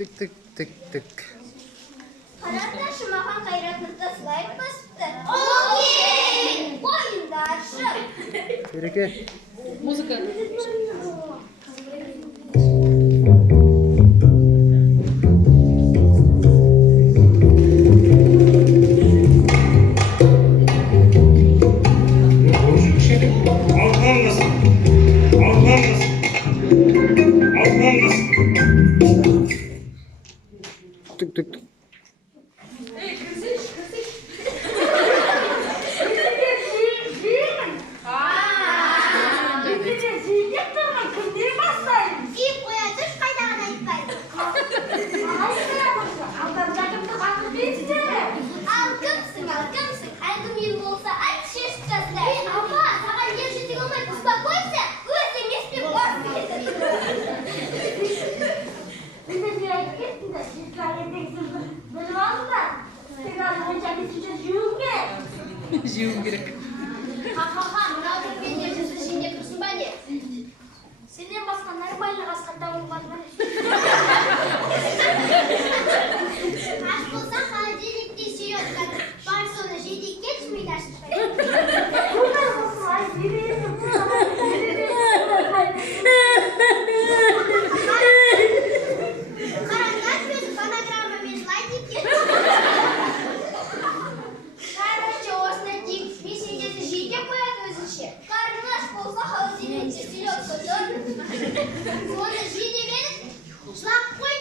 Тик-тик-тик-тик. Қараңдаршы, маған қайратыңызда слайд басыпты. Окей! Қойыңдаршы. Береке. Музыка. Тик-тик-тик. Киіп қоядыш, қайдағын айтпайды. Ал кімсің? Әлгі мен болса, айт шешіп тастай. Апа, саған ел жетек алмай, успокойся, өзің еспен басып кетір. Жеуім керек. Ха-ха-ха, мынау жүргендер жүзі жеңдеп тұрсын ба не? Сенен басқа нормальный қасқаттауың бар ма? Аш болса, холодильникте серьезка. Бар соны жедек кетші мидашы. Қараңдар көзі фонограммамен жылай деп кетті. Короче, осыны тек мен сендерді жедек қояды өзінше. Қарның аш болса, холодильникте серьезка тұр. Соны жедеп едік, жылап қой